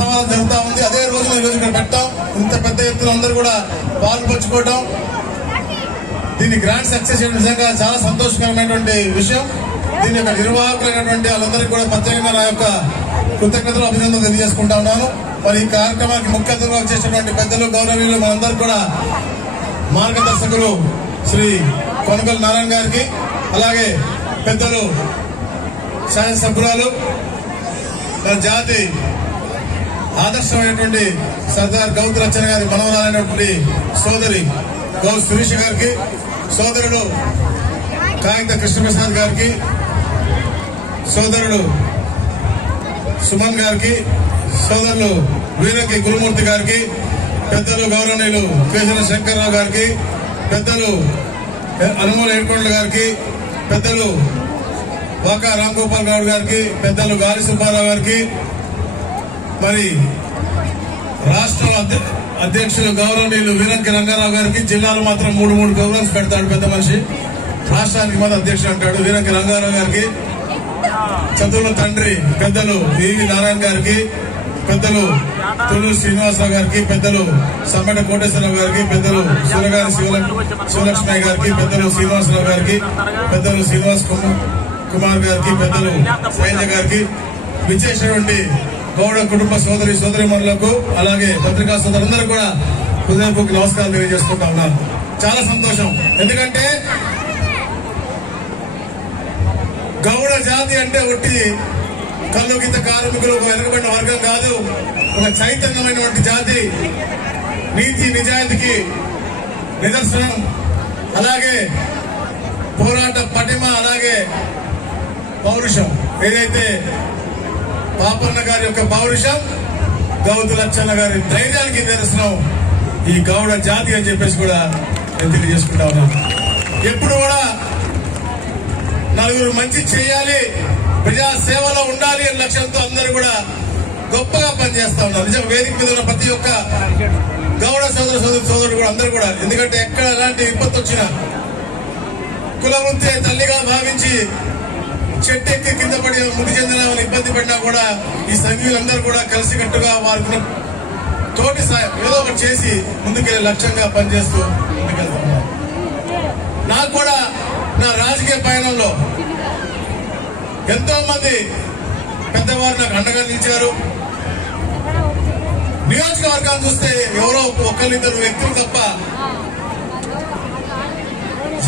సమావేశం జరుగుతూ ఉంది. అదే రోజున ఈ రోజు ఇక్కడ పెట్టాం. ఇంత పెద్ద ఎత్తున అందరూ కూడా పాల్పంచుకోవడం, దీన్ని గ్రాండ్ సక్సెస్ చేయడం నిజంగా చాలా సంతోషకరమైనటువంటి విషయం. దీని యొక్క నిర్వాహకులైనటువంటి వాళ్ళందరికీ కూడా ప్రత్యేకంగా నా యొక్క కృతజ్ఞతలు అభినందనలు తెలియజేసుకుంటా ఉన్నాను. మరి ఈ కార్యక్రమానికి ముఖ్య అతిథిగా వచ్చేసినటువంటి పెద్దలు గౌరవనీయులు మనందరూ కూడా మార్గదర్శకులు శ్రీ కొనగల నారాయణ గారికి, అలాగే పెద్దలు శాసనసభ్యురాలు మన జాతి ఆదర్శమైనటువంటి సర్దార్ గౌతు రచన గారి మనవరాలైనటువంటి సోదరి గౌ సురేష్ గారికి, సోదరుడు కాగిత కృష్ణప్రసాద్ గారికి, సోదరుడు సుమన్ గారికి, సోదరులు వీరకి గురుమూర్తి గారికి, పెద్దలు గౌరవనీయులు కేశవ శంకర్రావు గారికి, పెద్దలు అనుమూల ఏడుకొండల గారికి, పెద్దలు వాకా రాంగోపాల్ గౌడ్ గారికి, పెద్దలు గాలి సుబ్బారావు గారికి, మరి రాష్ట్ర అధ్యక్షులు గౌరవనీయులు వీరంకి రంగారావు గారికి, జిల్లాలో మాత్రం మూడు ప్రోగ్రామ్స్ పెడతాడు పెద్ద మనిషి, రాష్ట్రానికి మాత్రం అధ్యక్షుడు అంటాడు వీరంకి రంగారావు గారికి, చదువుల తండ్రి పెద్దలు వివి నారాయణ గారికి, పెద్దలు తులూరు శ్రీనివాసరావు గారికి, పెద్దలు సమ్మట కోటేశ్వరరావు గారికి, పెద్దలు సూరగారి శివలక్ష్మయ్య గారికి, పెద్దలు శ్రీనివాసరావు గారికి, పెద్దలు శ్రీనివాస్ కుమార్ గారికి, పెద్దలు సైన్య గారికి, విచ్చేసినటువంటి గౌడ కుటుంబ సోదరిమణులకు, అలాగే పత్రికా సోదరులందరూ కూడా హృదయపూర్వక నమస్కారాలు తెలియజేసుకుంటా ఉన్నారు. చాలా సంతోషం. ఎందుకంటే గౌడ జాతి అంటే ఒట్టి కళ్ళు గీత కార్మికులు ఒక వెనుకబడిన వర్గం కాదు, ఒక చైతన్యమైనటువంటి జాతి, నీతి నిజాయితీకి నిదర్శనం, అలాగే పోరాట పటిమ, అలాగే పౌరుషం. ఏదైతే పాపన్న గారి యొక్క పౌరుషం, గౌతు లచ్చన్న గారి ధైర్యానికి నిదర్శనం ఈ గౌడ జాతి అని చెప్పేసి కూడా నేను తెలియజేసుకుంటా ఉన్నాను. ఎప్పుడు కూడా నలుగురు మంచి చేయాలి, ప్రజా సేవలో ఉండాలి అనే లక్ష్యంతో అందరూ కూడా గొప్పగా పనిచేస్తా ఉన్నారు. నిజం వేదిక మీద ఉన్న ప్రతి ఒక్క గౌడ సోదరుడు కూడా అందరూ కూడా, ఎందుకంటే ఎక్కడ ఎలాంటి విపత్తు వచ్చినా కులవృత్తి తల్లిగా భావించి చెట్టెక్కి కింద పడి మృతి చెందిన వాళ్ళు ఇబ్బంది పడినా కూడా ఈ సంఘీయులందరూ కూడా కలిసికట్టుగా వారికి తోటి సాయం ఏదో ఒకటి చేసి ముందుకెళ్లే లక్ష్యంగా పనిచేస్తూ ముందుకెళ్తున్నారు. నాకు కూడా నా రాజకీయ పయనంలో ఎంతో మంది పెద్దవారు నాకు అండగా నిలిచారు. నియోజకవర్గాన్ని చూస్తే ఎవరో ఒకరిద్దరు వ్యక్తులు తప్ప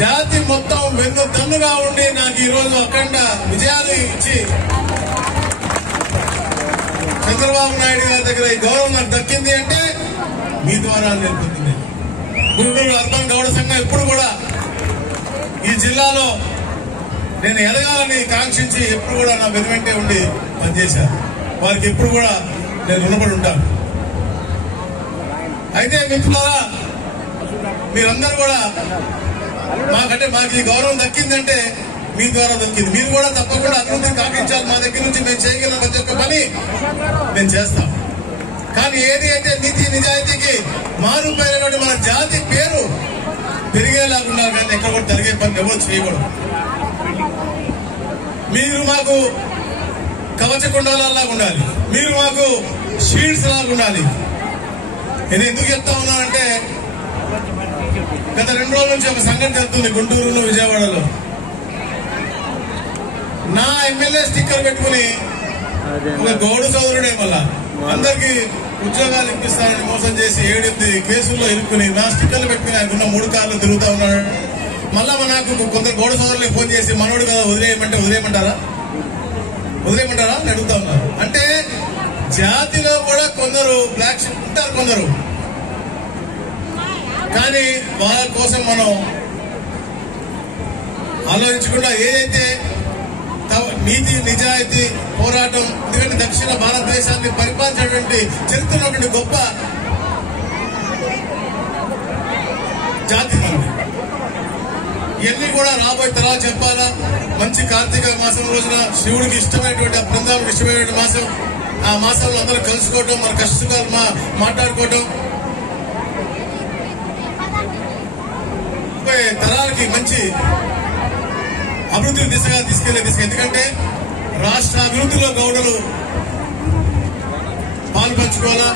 జాతి మొత్తం వెన్ను దన్నుగా ఉండి నాకు ఈ రోజు అఖండ విజయాలు ఇచ్చి చంద్రబాబు నాయుడు గారి దగ్గర ఈ గౌరవం నాకు దక్కింది అంటే మీ ద్వారా నేర్పుతుంది. గుంటూరు అర్బన్ గౌడ సంఘం ఎప్పుడు కూడా ఈ జిల్లాలో నేను ఎదగాలని కాంక్షించి ఎప్పుడు కూడా నా వెనువెంటే ఉండి పనిచేశాను. వారికి ఎప్పుడు కూడా నేను రుణపడి ఉంటాను. అయితే మిత్రులారా, మీరందరూ కూడా మాకు ఈ గౌరవం దక్కిందంటే మీ ద్వారా దక్కింది. మీరు కూడా తప్పకుండా అభివృద్ధిని కాపించాలి. మా దగ్గర నుంచి మేము చేయగలిగిన ప్రతి ఒక్క పని మేము చేస్తాం. కానీ ఏది అయితే నీతి నిజాయితీకి మారుపోయినటువంటి మన జాతి పేరు పెరిగేలాగా కానీ ఎక్కడ కూడా జరిగే పని ఎవరు చేయకూడదు. మీరు మాకు కవచ కుండాలలాగా ఉండాలి, మీరు మాకు షీల్డ్స్ లాగా ఉండాలి. నేను ఎందుకు చెప్తా ఉన్నానంటే గత 2 రోజుల నుంచి ఒక సంఘటన జరుగుతుంది గుంటూరులో, విజయవాడలో. నా ఎమ్మెల్యే స్టిక్కర్ పెట్టుకుని ఒక గౌడ సోదరుడే మళ్ళా అందరికి ఉద్యోగాలు ఇప్పిస్తానని మోసం చేసి 7 కేసుల్లో ఇరుక్కుని నా స్టిక్కర్లు పెట్టుకుని ఆయనకున్న 3 కార్లు తిరుగుతా ఉన్నాడు. మళ్ళా నాకు కొందరు గౌడ సోదరులకు ఫోన్ చేసి మనోడు కదా వదిలేయమంటారా అని అడుగుతా ఉన్నారు. అంటే జాతిలో కూడా కొందరు బ్లాక్ షిప్ ఉంటారు కొందరు, కానీ వాళ్ళ కోసం మనం ఆలోచించకుండా ఏదైతే నీతి నిజాయితీ పోరాటం, ఎందుకంటే దక్షిణ భారతదేశాన్ని పరిపాలించినటువంటి చరిత్ర ఉన్నటువంటి గొప్ప జాతి మనది. ఇవన్నీ కూడా రాబోయే తరాలు చెప్పాలా. మంచి కార్తీక మాసం రోజున శివుడికి ఇష్టమైనటువంటి ఆ బృందానికి ఇష్టమైనటువంటి మాసం, ఆ మాసంలో అందరూ కలుసుకోవటం, మన కష్టసుఖాలు మాట్లాడుకోవటం, తరాలకి మంచి అభివృద్ధి దిశగా తీసుకెళ్లే దిశ. ఎందుకంటే రాష్ట్ర అభివృద్ధిలో గౌడలు పాలు పంచుకోవాలా.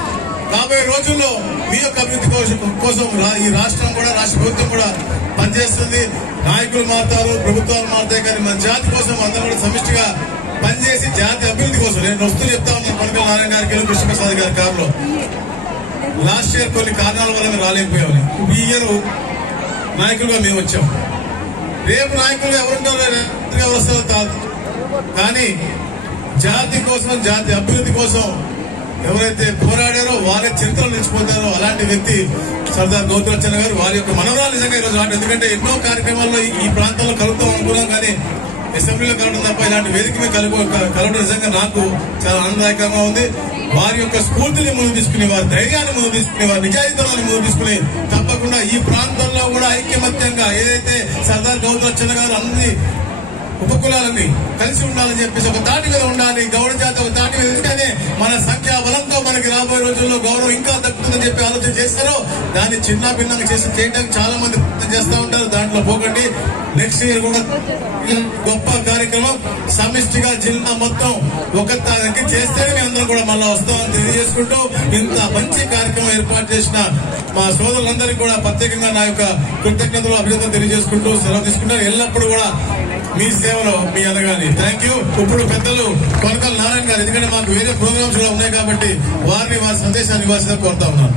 రాబోయే రోజుల్లో మీ యొక్క అభివృద్ధి కోసం ఈ రాష్ట్రం కూడా, రాష్ట్ర ప్రభుత్వం కూడా పనిచేస్తుంది. నాయకులు మారుతారు, ప్రభుత్వాలు మారుతాయి, కానీ మన జాతి కోసం అందరూ కూడా సమిష్టిగా పనిచేసి జాతి అభివృద్ధి కోసం. నేను వస్తూ చెప్తా ఉన్నాను కొనకల నారాయణ గారికి, కృష్ణప్రసాద్ గారి కారులో లాస్ట్ ఇయర్ కొన్ని కారణాల వల్ల మేము రాలేకపోయామని. ఈ ఇయర్ నాయకులుగా మేము వచ్చాం. రేపు నాయకులుగా ఎవరుంటారో వస్తారో కాదు, కానీ జాతి కోసం, జాతి అభివృద్ధి కోసం ఎవరైతే పోరాడారో వారే చరిత్రలు నిలిచిపోతారో అలాంటి వ్యక్తి సర్దార్ గౌతులచ్చన్న గారు. వారి యొక్క మనవరాలు నిజంగా ఈరోజు రావడం, ఎందుకంటే ఎన్నో కార్యక్రమాల్లో ఈ ప్రాంతంలో కలుగుతాం అనుకున్నాం, కానీ అసెంబ్లీలో కలవడం తప్ప ఇలాంటి వేదిక మీద కలవడం నిజంగా నాకు చాలా ఆనందదాయకంగా ఉంది. వారి యొక్క స్ఫూర్తిని ముందు తీసుకుని, వారి ధైర్యాన్ని ముందు తీసుకుని, వారి నిజాయితీలను ముందు తీసుకుని తప్పకుండా ఈ ప్రాంతంలో కూడా ఐక్యమత్యంగా ఏదైతే సర్దార్ గౌతులచ్చన్న గారు అన్ని ఉపకులాలని కలిసి ఉండాలని చెప్పేసి ఒక తాటి మీద ఉండాలి, గౌడ జాతి ఒక తాటి మీద ఉంటేనే మన సంఖ్యా బలంతో మనకి రాబోయే రోజుల్లో గౌరవం ఇంకా దక్కుతుందని చెప్పి ఆలోచన చేస్తారో దాన్ని చిన్న భిన్నంగా చేయడానికి చాలా మంది ప్రయత్నం చేస్తూ ఉంటారు. దాంట్లో పోకండి. నెక్స్ట్ ఇయర్ కూడా గొప్ప కార్యక్రమం సమిష్టిగా జిల్లా మొత్తం ఒక తారీఖు చేస్తేనే మేము అందరం కూడా మళ్ళా వస్తామని తెలియజేసుకుంటూ, ఇంత మంచి కార్యక్రమం ఏర్పాటు చేసిన మా సోదరులందరికీ కూడా ప్రత్యేకంగా నా యొక్క కృతజ్ఞతలు, అభినందనలు తెలియజేసుకుంటూ సెలవు తీసుకుంటారు. ఎల్లప్పుడూ కూడా మీ సేవలో మీ అనగాని. Thank you. ఇప్పుడు పెద్దలు కొనకల నారాయణ గారు, ఎందుకంటే మాకు వేరే ప్రోగ్రామ్స్ కూడా ఉన్నాయి కాబట్టి వారిని వారి సందేశాన్ని ఇవ్వాల్సిందిగా కోరుతా ఉన్నాను.